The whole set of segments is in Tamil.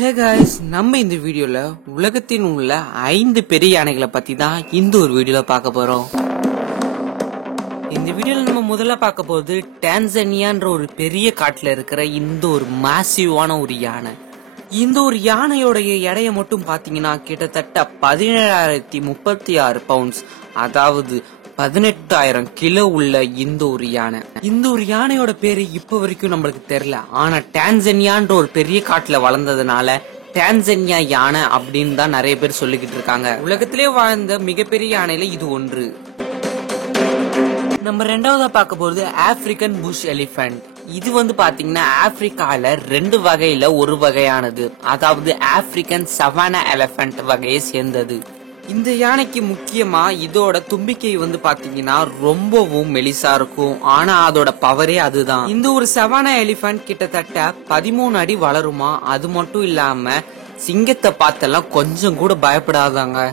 Hey guys, நம்ம இந்த வீடியோல உலகத்தின் உள்ள 5 பெரிய யானைகளை பத்தி தான் இந்த ஒரு வீடியோல பார்க்க போறோம். இந்த வீடியோல நம்ம முதல்ல பார்க்க போறது டான்சானியான்ற ஒரு பெரிய காட்டுல இருக்கிற இந்த ஒரு மாசிவான ஒரு யானை. இந்த ஒரு யானையோட எடையை மட்டும் பாத்தீங்கன்னா கிட்டத்தட்ட 17,036 பவுண்ட்ஸ், அதாவது 18,000 கிலோ உள்ள இந்த ஒரு யானை. இந்த ஒரு யானையோட பேரு இப்ப வரைக்கும் நம்மளுக்கு தெரியல. ஆனா டான்சானியான்ற ஒரு பெரிய காட்டுல வளர்ந்ததுனால டான்சானியா யானை அப்படின்னு தான் நிறைய பேர் சொல்லிக்கிட்டு இருக்காங்க. உலகத்திலே வாழ்ந்த மிகப்பெரிய யானையில இது ஒன்று. நம்ம ரெண்டாவதா பார்க்க போறது ஆப்பிரிக்கன் புஷ் எலிபென்ட். இது பாத்தீங்கன்னா ஆப்பிரிக்கால 2 வகையில ஒரு வகையானது, அதாவது ஆப்பிரிக்கன் சவானா எலிபென்ட் வகையை சேர்ந்தது. இந்த யானைக்கு முக்கியமா இதோட தும்பிக்கை பாத்தீங்கன்னா ரொம்பவும் மெலிசா இருக்கும். ஆனா அதோட பவரே அதுதான். இந்த ஒரு சவானா எலிபென்ட் கிட்டத்தட்ட 13 அடி வளருமா. அது மட்டும் இல்லாம சிங்கத்தை பார்த்தெல்லாம் கொஞ்சம் கூட பயப்படாதாங்க.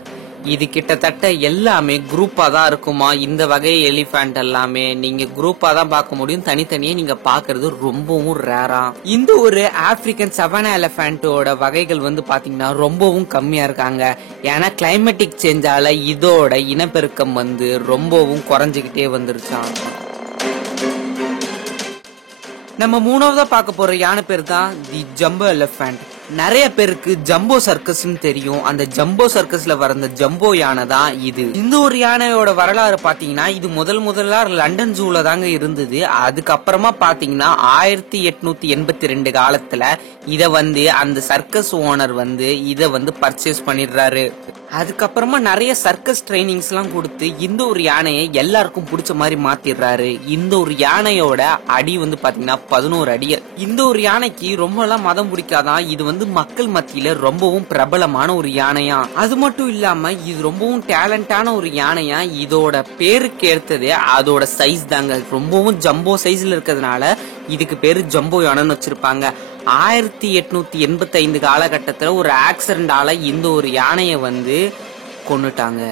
இது கிட்டத்தட்ட எல்லாமே குரூப்பா தான் இருக்குமா. இந்த வகை எலிபென்ட் எல்லாமே நீங்க குரூப்பா தான் பார்க்க முடியும், தனித்தனியே நீங்க பாக்குறது ரொம்பவும் ரேரா. இந்த ஒரு ஆப்பிரிக்கன் சவானா எலிபென்ட்டோட வகைகள் பாத்தீங்கன்னா ரொம்பவும் கம்மியா இருக்காங்க. ஏன்னா கிளைமேட்டிக் சேஞ்சால இதோட இனப்பெருக்கம் ரொம்பவும் குறைஞ்சுக்கிட்டே வந்துருச்சான். நம்ம மூணாவதா பார்க்க போற யானை பேர் தான் தி ஜம்போ எலிபென்ட். நிறைய பேருக்கு ஜம்போ சர்க்கஸ் தெரியும். அந்த ஜம்போ சர்க்கஸ்ல வந்த ஜம்போ யானை தான் இது. இந்த ஒரு யானையோட வரலாறு பாத்தீங்கன்னா இது முதல்ல லண்டன் ஜூல தாங்க இருந்தது. அதுக்கப்புறமா பாத்தீங்கன்னா 1882 காலத்துல இத அந்த சர்க்கஸ் ஓனர் இத பர்ச்சேஸ் பண்ணிடுறாரு. அதுக்கப்புறமா நிறைய சர்க்கஸ் ட்ரைனிங்ஸ் எல்லாம் கொடுத்து இந்த ஒரு யானையை எல்லாருக்கும் பிடிச்ச மாதிரி மாத்திடுறாரு. இந்த ஒரு யானையோட அடி பாத்தீங்கன்னா 11 அடி. இந்த ஒரு யானைக்கு ரொம்ப எல்லாம் மதம் பிடிக்காதான். இது மக்கள் மத்தியில ரொம்பவும் பிரபலமான ஒரு யானையா. அது மட்டும் இல்லாம இது ரொம்பவும் டேலண்டான ஒரு யானையா. இதோட பேருக்கு ஏற்றது அதோட சைஸ் தாங்க. ரொம்பவும் ஜம்போ சைஸ்ல இருக்கிறதுனால இதுக்கு பேரு ஜம்போ யானைன்னு வச்சிருப்பாங்க. 1885 காலகட்டத்துல ஒரு ஆக்சிடென்டால இந்த ஒரு யானைய கொன்னுட்டாங்க.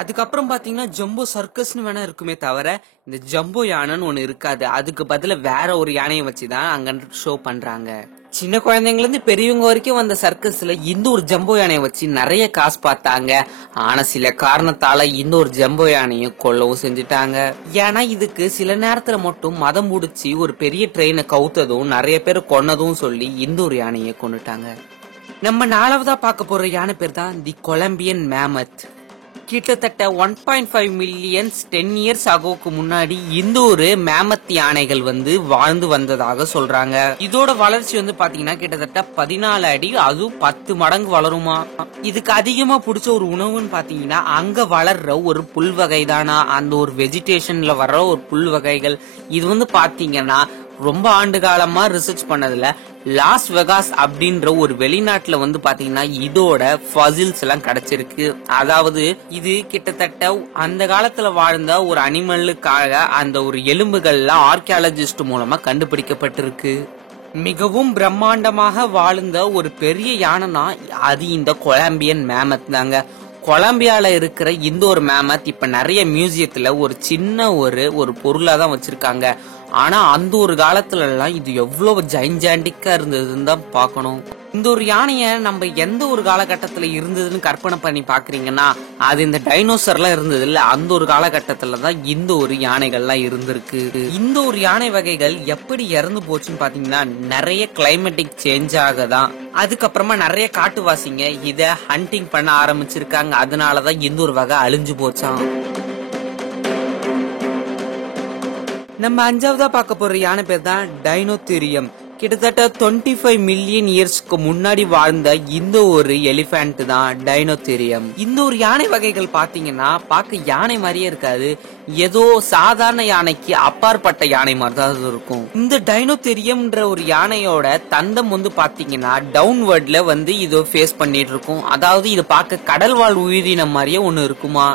அதுக்கப்புறம் பாத்தீங்கன்னா ஜம்போ சர்க்கஸ்னு வேணா இருக்குமே தவிர இந்த ஜம்போ யானைன்னு ஒண்ணு இருக்காது. அதுக்கு பதிலா வேற ஒரு யானையை வச்சுதான் அங்க ஷோ பண்றாங்க. சின்ன குழந்தைங்கள இருந்து பெரியவங்க வரைக்கும் வந்த சர்க்கஸ்ல இந்த ஒரு ஜம்போ யானையை வச்சு நிறைய காசு பார்த்தாங்க. ஆனா சில காரணத்தால இந்த ஒரு ஜம்போ யானையும் கொல்லவும் செஞ்சுட்டாங்க. ஏன்னா இதுக்கு சில நேரத்துல மட்டும் மதம் முடிச்சு ஒரு பெரிய ட்ரெயினை கவுத்ததும் நிறைய பேர் கொன்னதும் சொல்லி இந்த ஒரு யானையை கொன்னுட்டாங்க. நம்ம நாலாவதா பார்க்க போற யானை பேர் தான் தி கொலம்பியன் மேமத். கிட்டத்தட்ட 1.5 மில்லியன் 10 இயர்ஸ் ஆகோக்கு முன்னாடி இந்த ஒரு மேமத் யானைகள் வாழ்ந்து வந்ததாக சொல்றாங்க. இதோட வளர்ச்சி பாத்தீங்கன்னா கிட்டத்தட்ட 14 அடி, அதுவும் 10 மடங்கு வளருமா. இதுக்கு அதிகமா பிடிச்ச ஒரு உணவுன்னு பாத்தீங்கன்னா அங்க வளர்ற ஒரு புல் வகை தானா. அந்த ஒரு வெஜிடேஷன்ல வர்ற ஒரு புல் வகைகள். இது பாத்தீங்கன்னா ரொம்ப ஆண்டு காலமா ரிசர்ச் பண்ணதுல லாஸ் வெகாஸ் அப்படின்ற ஒரு வெளிநாட்டுல பாத்தீங்கன்னா இதோட ஃபாசில்ஸ் எல்லாம் கிடைச்சிருக்கு. அதாவது இது கிட்டத்தட்ட அந்த காலத்துல வாழ்ந்த ஒரு அனிமலுக்காக அந்த ஒரு எலும்புகள்லாம் ஆர்கியாலஜிஸ்ட் மூலமா கண்டுபிடிக்கப்பட்டிருக்கு. மிகவும் பிரம்மாண்டமாக வாழ்ந்த ஒரு பெரிய யானைனா அது இந்த கொலம்பியன் மேமத் தாங்க. கொலம்பியால இருக்கிற இந்த ஒரு மேமத் இப்ப நிறைய மியூசியத்துல ஒரு சின்ன ஒரு பொருளா தான் வச்சிருக்காங்க. ஆனா அந்த ஒரு காலத்துல எல்லாம் இது எவ்வளவு ஜைஞ்சாண்டிக்கா இருந்ததுன்னு தான் பாக்கணும். இந்த ஒரு யானைய நம்ம எந்த ஒரு காலகட்டத்துல இருந்ததுன்னு கற்பனை பண்ணி பாக்குறீங்கன்னா அது இந்த டைனோசர்லாம் இருந்தது இல்ல, அந்த ஒரு காலகட்டத்துலதான் இந்த ஒரு யானைகள்லாம் இருந்திருக்கு. இந்த ஒரு யானை வகைகள் எப்படி இறந்து போச்சுன்னு பாத்தீங்கன்னா நிறைய கிளைமேட்டிக் சேஞ்ச் ஆகதான். அதுக்கப்புறமா நிறைய காட்டுவாசிங்க இத ஹண்டிங் பண்ண ஆரம்பிச்சிருக்காங்க. அதனாலதான் இந்த ஒரு வகை அழிஞ்சு போச்சான். நம்ம அஞ்சாவதா பார்க்க போற யானை பேர் தான் டைனோதெரியம். கிட்டத்தட்ட 25 மில்லியன் இயர்ஸ்க்கு முன்னாடி வாழ்ந்த இந்த ஒரு எலிபென்ட் தான் டைனோதெரியம். இந்த ஒரு யானை வகைகள் பாத்தீங்கன்னா பார்க்க யானை மாதிரியே இருக்காது. ஏதோ சாதாரண யானைக்கு அப்பாற்பட்ட யானை மாதிரி தான் இருக்கும். இந்த டைனோதெரியம்ன்ற ஒரு யானையோட தந்தம் பாத்தீங்கன்னா டவுன்வர்ட்ல இதோ ஃபேஸ் பண்ணிட்டு இருக்கும். அதாவது இது பார்க்க கடல் வாழ் உயிரினம் மாதிரியே ஒண்ணு இருக்குமா.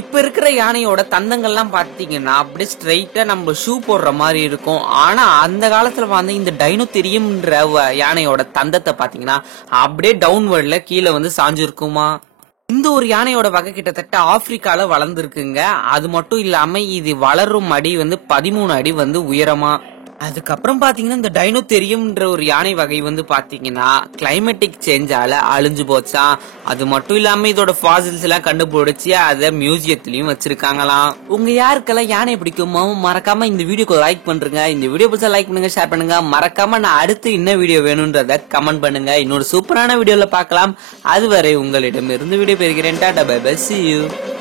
இப்ப இருக்கிற யானையோட தந்தங்கள்லாம் பாத்தீங்கன்னா அப்படியே ஸ்ட்ரைட்டா நம்ம ஷூ போடுற மாதிரி இருக்கும். ஆனா அந்த காலத்துல இந்த டைனோதெரியம்ன்ற யானையோட தந்தத்தை பாத்தீங்கன்னா அப்படியே டவுன்வர்ட்ல கீழே சாஞ்சிருக்குமா. இந்த ஒரு யானையோட வகை கிட்டத்தட்ட ஆப்பிரிக்கால வளர்ந்துருக்குங்க. அது மட்டும் இல்லாம இது வளரும் அடி 13 அடி உயரமா. அதுக்கப்புறம் பாத்தீங்கன்னா இந்த டைனோதெரியம்ன்ற ஒரு யானை வகை வந்து பாத்தீங்கன்னா கிளைமேட்டிக் சேஞ்சால அழிஞ்சு போச்சாம். அது மட்டும் இல்லாம இதோட ஃபாசில்ஸ் எல்லாம் கண்டுபிடிச்சு அதை மியூசியத்திலயும் வச்சிருக்காங்களாம். உங்க யாருக்கெல்லாம் யானை பிடிக்குமோ மறக்காம இந்த வீடியோக்கு லைக் பண்றீங்க. இந்த வீடியோ பிடிச்சா லைக் பண்ணுங்க, ஷேர் பண்ணுங்க. மறக்காம நான் அடுத்து என்ன வீடியோ வேணும்ன்றத கமெண்ட் பண்ணுங்க. இன்னொரு சூப்பரான வீடியோல பார்க்கலாம். அதுவரை உங்களிடம் இருந்து வீடியோ பெறுகிறேன். Tata bye bye, see you.